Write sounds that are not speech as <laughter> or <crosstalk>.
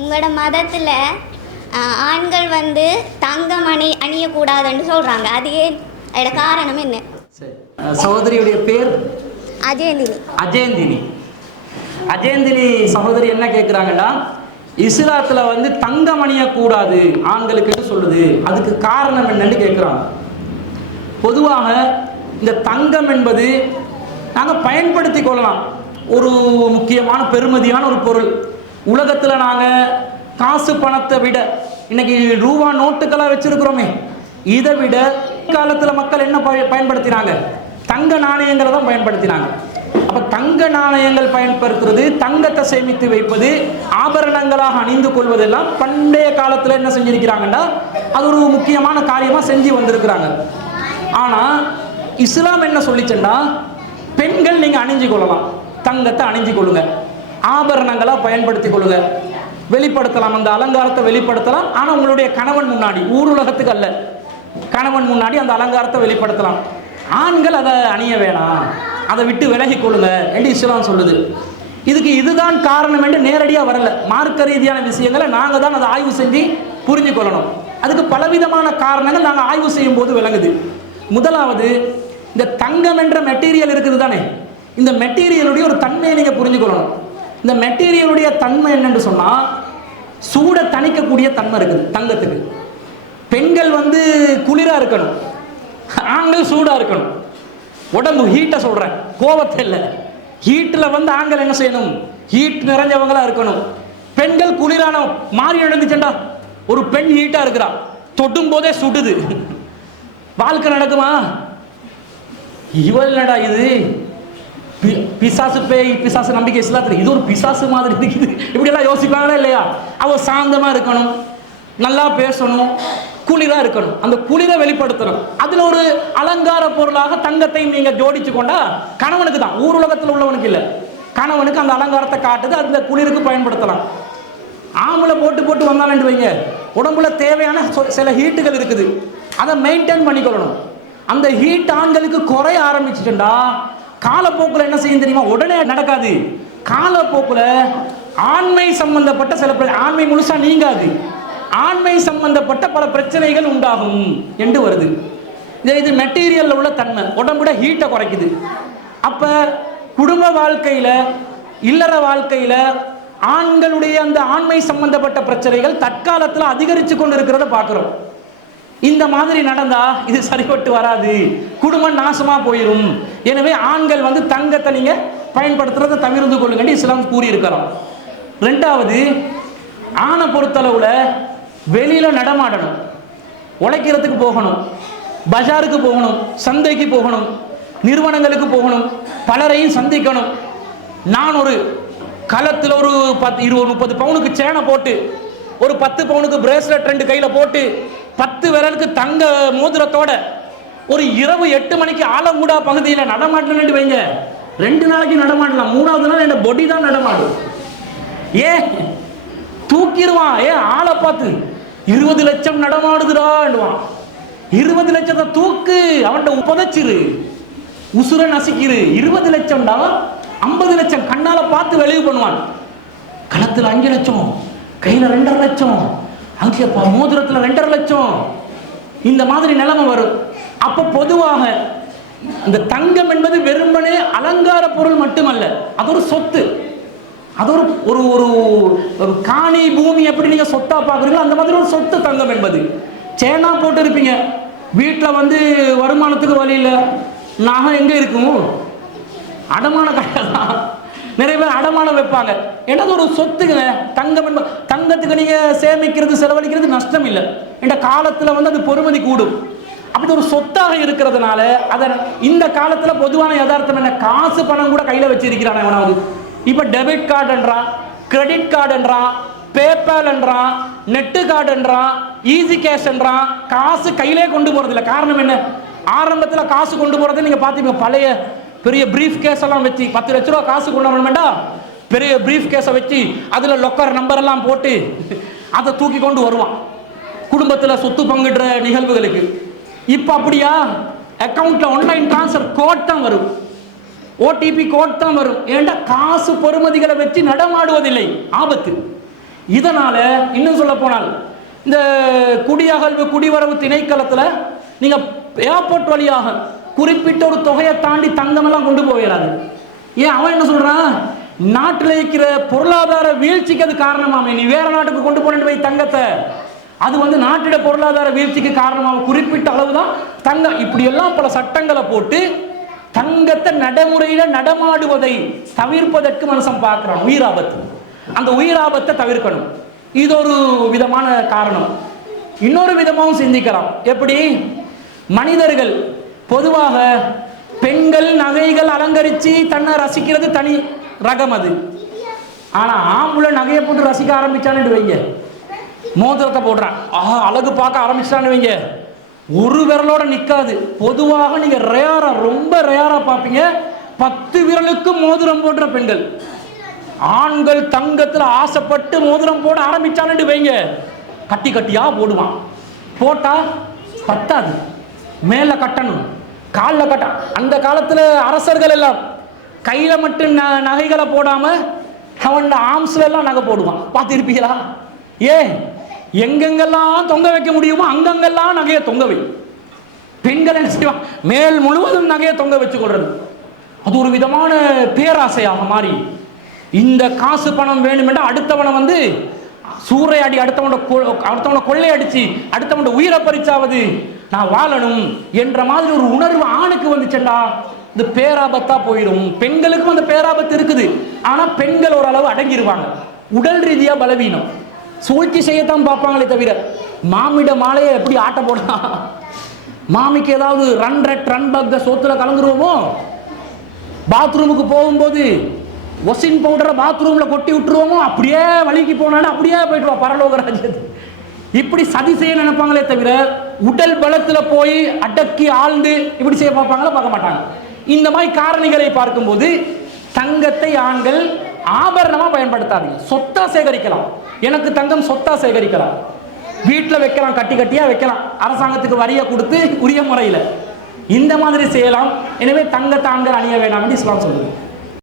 உங்களோட மதத்தில் ஆண்கள் வந்து தங்கம் அணி அணியக்கூடாதுன்னு சொல்கிறாங்க அது ஏன்? அதோட காரணம் என்ன? சகோதரியுடைய பேர்? அஜயந்தினி. அஜயந்தினி. அஜயந்தினி சகோதரி என்ன கேட்குறாங்கன்னா இஸ்லாத்துல வந்து தங்கம் அணியக்கூடாது ஆண்களுக்குன்னு சொல்லுது. அதுக்கு காரணம் என்னன்னு கேட்குறாங்க பொதுவாக இந்த தங்கம் என்பது நாங்கள் பயன்படுத்தி கொள்ளலாம். ஒரு முக்கியமான பெருமதியான ஒரு பொருள். உலகத்தில் நாங்கள் காசு பணத்தை விட இன்னைக்கு ரூபா நோட்டுக்கெல்லாம் வச்சிருக்கிறோமே இதை விட காலத்தில் மக்கள் என்ன பய- பயன்படுத்தினாங்க? தங்க நாணயங்களை தான் பயன்படுத்தினாங்க. அப்போ தங்க நாணயங்கள் பயன்படுத்துறது தங்கத்தை சேமித்து வைப்பது ஆபரணங்களாக அணிந்து கொள்வதெல்லாம் பண்டைய காலத்தில் என்ன செஞ்சிருக்கிறாங்கன்னா அது ஒரு முக்கியமான காரியமாக செஞ்சு வந்திருக்கிறாங்க. ஆனால் இஸ்லாம் என்ன சொல்லிச்சுன்னா பெண்கள் நீங்கள் அணிஞ்சு கொள்ளலாம். தங்கத்தை அணிஞ்சு கொள்ளுங்கள் ஆபரணங்களை பயன்படுத்திக் கொள்ளுங்க. வெளிப்படுத்தலாம். அந்த அலங்காரத்தை வெளிப்படுத்தலாம். ஆனால் உங்களுடைய கணவன் முன்னாடி ஊர் உலகத்துக்கு அல்ல. கணவன் முன்னாடி அந்த அலங்காரத்தை வெளிப்படுத்தலாம். ஆண்கள் அதை அணிய வேணாம். அதை விட்டு விலகி கொள்ளுங்க என்று இஸ்லாம் சொல்லுது. இதுக்கு இதுதான் காரணம் என்று நேரடியாக வரல. மார்க்க ரீதியான விஷயங்களை நாங்கள் தான் அதை ஆய்வு செஞ்சு புரிஞ்சு கொள்ளணும். அதுக்கு பலவிதமான காரணங்கள் நாங்கள் ஆய்வு செய்யும் போது விளங்குது. முதலாவது இந்த தங்கம் என்ற மெட்டீரியல் இருக்குது தானே இந்த மெட்டீரியலுடைய ஒரு தன்மையை நீங்கள் புரிஞ்சு கொள்ளணும். இந்த மெட்டீரியலுடைய தன்மை என்னன்னு சொன்னால் சூடை தணிக்கக்கூடிய தன்மை இருக்குது தங்கத்துக்கு. பெண்கள் வந்து குளிராக இருக்கணும். ஆண்கள் சூடாக இருக்கணும். உடம்பு ஹீட்டை சொல்றேன். கோபத்தை இல்லை. ஹீட்டில் வந்து ஆண்கள் என்ன செய்யணும்? ஹீட் நிறைஞ்சவங்களா இருக்கணும். பெண்கள் குளிரான மாறி எழுந்துச்சண்டா. ஒரு பெண் ஹீட்டாக இருக்கிறா. தொட்டும் போதே சுடுது. <laughs> வாழ்க்கை நடக்குமா? இவள் என்னடா இது? பிசாசு பேய் பிசாசு நம்பிக்கை இஸ்லாத்துல இது ஒரு பிசாசு மாதிரி இருக்குது. இப்படியெல்லாம் யோசிப்பாங்களா இல்லையா? அவ சாந்தமா இருக்கணும் நல்லா பேசணும் குளிராக இருக்கணும். அந்த குளிரை வெளிப்படுத்தணும். அதில் ஒரு அலங்கார பொருளாக தங்கத்தை நீங்கள் ஜோடிச்சு கொண்டா கணவனுக்கு தான். ஊர் உலகத்தில் உள்ளவனுக்கு இல்லை. கணவனுக்கு அந்த அலங்காரத்தை காட்டுது அந்த குளிருக்கு பயன்படுத்தலாம். ஆம்பளை போட்டு போட்டு வந்தான்னு வைங்க. உடம்புல தேவையான சில ஹீட்டுகள் இருக்குது. அதை மெயின்டைன் பண்ணிக்கொள்ளணும். அந்த ஹீட் ஆண்களுக்கு குறைய ஆரம்பிச்சிட்டுண்டா காலப்போக்கில் என்ன செய்யும் தெரியுமா? உடனே நடக்காது. காலப்போக்கில் ஆண்மை சம்பந்தப்பட்ட சில ஆண்மை முழுசா நீங்காது. ஆண்மை சம்பந்தப்பட்ட பல பிரச்சனைகள் உண்டாகும் என்று வருது. இது இது மெட்டீரியல்ல உள்ள தன்மை. உடம்புட ஹீட்டை குறைக்குது. அப்ப குடும்ப வாழ்க்கையில இல்லற வாழ்க்கையில ஆண்களுடைய அந்த ஆண்மை சம்பந்தப்பட்ட பிரச்சனைகள் தற்காலத்தில் அதிகரித்து கொண்டு இருக்கிறத பார்க்குறோம். இந்த மாதிரி நடந்தா இது சரிபட்டு வராது. குடும்பம் நாசமா போயிடும் எனவே ஆண்கள் வந்து தங்கத்தை நீங்க பயன்படுத்துறதை தவிர்த்து கொள்ளுங்கன்னு இஸ்லாம் கூறியிருக்கிறோம். ரெண்டாவது ஆணை பொறுத்தளவுல வெளியில நடமாடணும். உழைக்கிறதுக்கு போகணும். பஜாருக்கு போகணும். சந்தைக்கு போகணும். நிறுவனங்களுக்கு போகணும். பலரையும் சந்திக்கணும். நான் ஒரு களத்தில் ஒரு பத்து இருபது முப்பது பவுனுக்கு சேனை போட்டு ஒரு பத்து பவுனுக்கு பிரேஸ்லெட் ரெண்டு கையில் போட்டு பத்து விரலுக்கு தங்க மோதிரத்தோட ஒரு இரவு எட்டு மணிக்கு ஆலங்குடா பகுதியில் நடமாட்டணும்னு வைங்க. ரெண்டு நாளைக்கு நடமாடலாம். மூணாவது நாள் என்ன பொடி தான் நடமாடும். ஏன்? தூக்கிடுவான். ஏன்? ஆளை பார்த்து. இருபது லட்சம் நடமாடுதுடான்னுவான் இருபது லட்சத்தை தூக்கு. அவன்கிட்ட உபதச்சிரு உசுர நசிக்கிரு. இருபது லட்சம்டா? ஐம்பது லட்சம். கண்ணால பார்த்து வெளிவு பண்ணுவான். களத்தில் அஞ்சு லட்சம். கையில ரெண்டரை லட்சம். அங்கேப்பா மோதிரத்தில் ரெண்டரை லட்சம். இந்த மாதிரி நிலைமை வரும். அப்போ பொதுவாக இந்த தங்கம் என்பது வெறுமனே அலங்கார பொருள் மட்டுமல்ல அது ஒரு சொத்து. அது ஒரு ஒரு ஒரு ஒரு காணி பூமி எப்படி நீங்கள் சொத்தாக பார்க்குறீங்களோ அந்த மாதிரி ஒரு சொத்து தங்கம் என்பது. சேனா போட்டு இருப்பீங்க வீட்டில் வந்து வருமானத்துக்கு வழி இல்லை. நகை எங்கே இருக்கும்? அடமான கடை தான். நிறைய பேர் அடமானம் வைப்பாங்க. ஏன்னா அது ஒரு சொத்துங்க? தங்கம் தங்கத்துக்கு நீங்க சேமிக்கிறது செலவழிக்கிறது நஷ்டம் இல்லை என்ற காலத்துல வந்து அது பொறுமதி கூடும். அப்படி ஒரு சொத்தாக இருக்கிறதுனால அதை இந்த காலத்துல பொதுவான யதார்த்தம் என்ன? காசு பணம் கூட கையில வச்சிருக்கிறான் எவனாவது இப்ப டெபிட் கார்டுன்றான் கிரெடிட் கார்டுன்றான் பேபால்ன்றான் நெட்டு கார்டுன்றான் ஈஸி கேஷ்ன்றான் காசு கையிலே கொண்டு போறது இல்லை காரணம் என்ன? ஆரம்பத்துல காசு கொண்டு போறது நீங்க பாத்தீங்க பழைய பெரிய பிரீஃப் கேஸ் எல்லாம் வச்சு பத்து லட்ச ரூபா காசு கொண்டு வரணும்டா பெரிய பிரீஃப் கேஸை வச்சு அதுல லொக்கர் நம்பர் எல்லாம் போட்டு அதை தூக்கி கொண்டு வருவான். குடும்பத்தில் சொத்து பங்குடுற நிகழ்வுகளுக்கு. இப்போ அப்படியா? அக்கௌண்ட்டில் ஆன்லைன் ட்ரான்ஸ்ஃபர் கோட் தான் வரும். ஓடிபி கோட் தான் வரும். ஏண்டா காசு பொறுமதிகளை வச்சு நடமாடுவதில்லை? ஆபத்து. இதனால இன்னும் சொல்ல போனால் இந்த குடியகழ்வு குடிவரவு திணைக்களத்தில் நீங்க ஏர்போர்ட் வழியாக குறிப்பிட்ட ஒரு தொகையை தாண்டி தங்கமெல்லாம் கொண்டு போயிடாது ஏன் அவன் என்ன சொல்றான்? நாட்டில் இருக்கிற பொருளாதார வீழ்ச்சிக்கு அது காரணமாமே. நீ வேற நாட்டுக்கு கொண்டு போனிட்டு போய் தங்கத்தை. அது வந்து நாட்டிட பொருளாதார வீழ்ச்சிக்கு காரணமாக குறிப்பிட்ட அளவு தான் தங்கம். இப்படி எல்லாம் பல சட்டங்களை போட்டு தங்கத்தை நடைமுறையில நடமாடுவதை தவிர்ப்பதற்கு மனுஷன் பார்க்கிறான். உயிர் ஆபத்து. அந்த உயிர் ஆபத்தை தவிர்க்கணும். இது ஒரு விதமான காரணம். இன்னொரு விதமாகவும் சிந்திக்கலாம். எப்படி? மனிதர்கள் பொதுவாக பெண்கள் நகைகள் அலங்கரித்து தன்னை ரசிக்கிறது தனி ரகம் அது. ஆனா ஆம்பளை நகையை போட்டு ரசிக்க ஆரம்பிச்சான்னு வைங்க. மோதிரத்தை போடுறான். ஆஹா அழகு பார்க்க ஆரம்பிச்சிட்டான்னு வைங்க. ஒரு விரலோட நிற்காது பொதுவாக நீங்க ரேராக ரொம்ப ரேராக பார்ப்பீங்க. பத்து விரலுக்கு மோதிரம் போடுற பெண்கள். ஆண்கள் தங்கத்தில் ஆசைப்பட்டு மோதிரம் போட ஆரம்பிச்சான்னு வைங்க. கட்டி கட்டியா போடுவான். போட்டா பத்தாது. மேல கட்டணும். காலில் கட்ட அந்த காலத்தில் அரசர்கள் எல்லாம் கையில் மட்டும் ந- நகைகளை போடாமல் அவன் ஆம்ஸ்ல எல்லாம் நகை போடுவான். பார்த்துருப்பீங்களா? ஏ எங்கெங்கெல்லாம் தொங்க வைக்க முடியுமோ அங்கங்கெல்லாம் நகையை தொங்க வை. பெண்கள் என்ன செய்வான் மேல் முழுவதும் நகையை தொங்க வச்சு கொள்றது. அது ஒரு விதமான பேராசையாக மாறி இந்த காசு பணம் வேணுமென்றா அடுத்தவனை வந்து சூறையாடி அடுத்தவனோட கொ- அடுத்தவனை கொள்ளையடிச்சு அடுத்தவனோட உயிரை பறிச்சாவது நான் வாழணும் என்ற மாதிரி ஒரு உணர்வு ஆணுக்கு வந்துச்சேன்டா இந்த பேராபத்தா போயிடும். பெண்களுக்கும் அந்த பேராபத்து இருக்குது. ஆனா பெண்கள் ஓரளவு அடங்கிடுவாங்க உடல் ரீதியா பலவீனம். சூழ்ச்சி செய்யத்தான் பார்ப்பாங்களே தவிர மாமிட மாலையை எப்படி ஆட்ட போடலாம்? மாமிக்கு ஏதாவது ரன் ரெட் ரன் பக்க சோத்துல கலந்துருவோமோ? பாத்ரூமுக்கு போகும்போது ஒசின் பவுடரை பாத்ரூம்ல கொட்டி விட்டுருவோமோ? அப்படியே வலிக்கு போனான்னு அப்படியே போயிட்டு வா பரலோக ராஜ்யத்து இப்படி சதி செய்ய நினைப்பாங்களே தவிர உடல் பலத்துல போய் அடக்கி ஆழ்ந்து இப்படி செய்ய பார்ப்பாங்களா பார்க்க மாட்டாங்க. இந்த மாதிரி காரணிகளை பார்க்கும்போது தங்கத்தை ஆண்கள் ஆபரணமா பயன்படுத்தாதீங்க. சொத்தா சேகரிக்கலாம். எனக்கு தங்கம் சொத்தா சேகரிக்கலாம். வீட்டில் வைக்கலாம் கட்டி கட்டியா வைக்கலாம். அரசாங்கத்துக்கு வரியை கொடுத்து உரிய முறையில். இந்த மாதிரி செய்யலாம். எனவே தங்கத்தாண்கள் அணிய வேண்டாம் என்று இஸ்லாம் சொல்லுது.